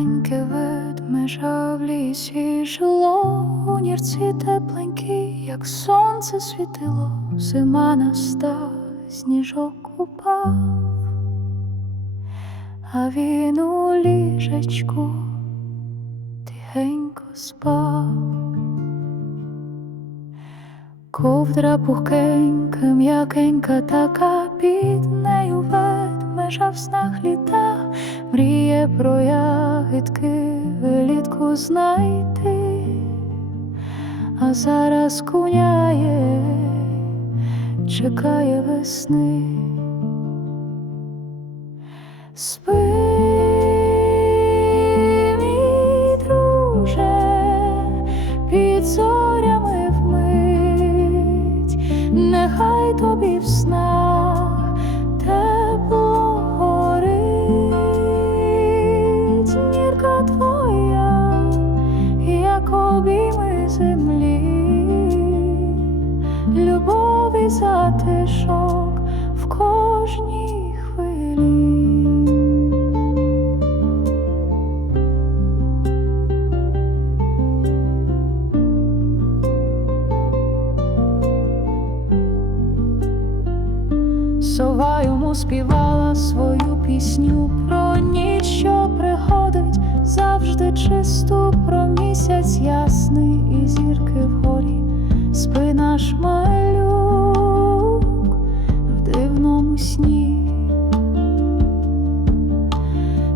маленьке ведмежа в лісі жило у нірці тепленькій, як сонце світило, зима настав, сніжок упав, а він у ліжечку тихенько спав. Ковдра пухкенька, м'якенька така під нею ведмежа в снах літа, мріє про ягідки влітку знайти, а зараз куняє, чекає весни. Спи, мій друже, під зорями вмить, нехай тобі в обійми землі, любові затишок в кожній хвилі. Сова йому співала свою пісню про ніч, що приходить завжди чисту,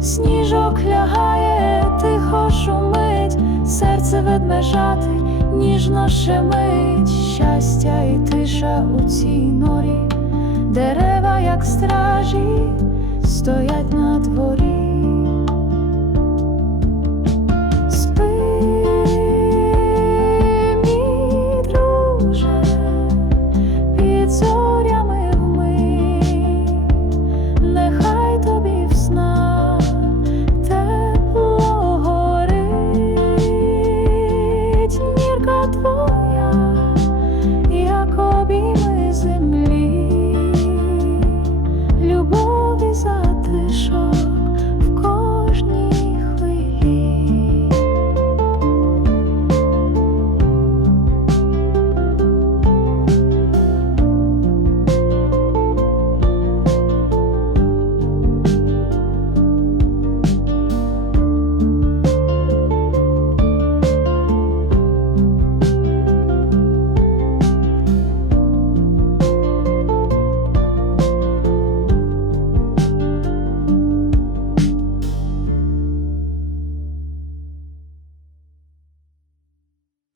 сніжок лягає, тихо шумить, серце ведмежати, ніжно шемить, щастя і тиша у цій норі, дерева, як стражі, стоять на дворі. Спи, мій друже, під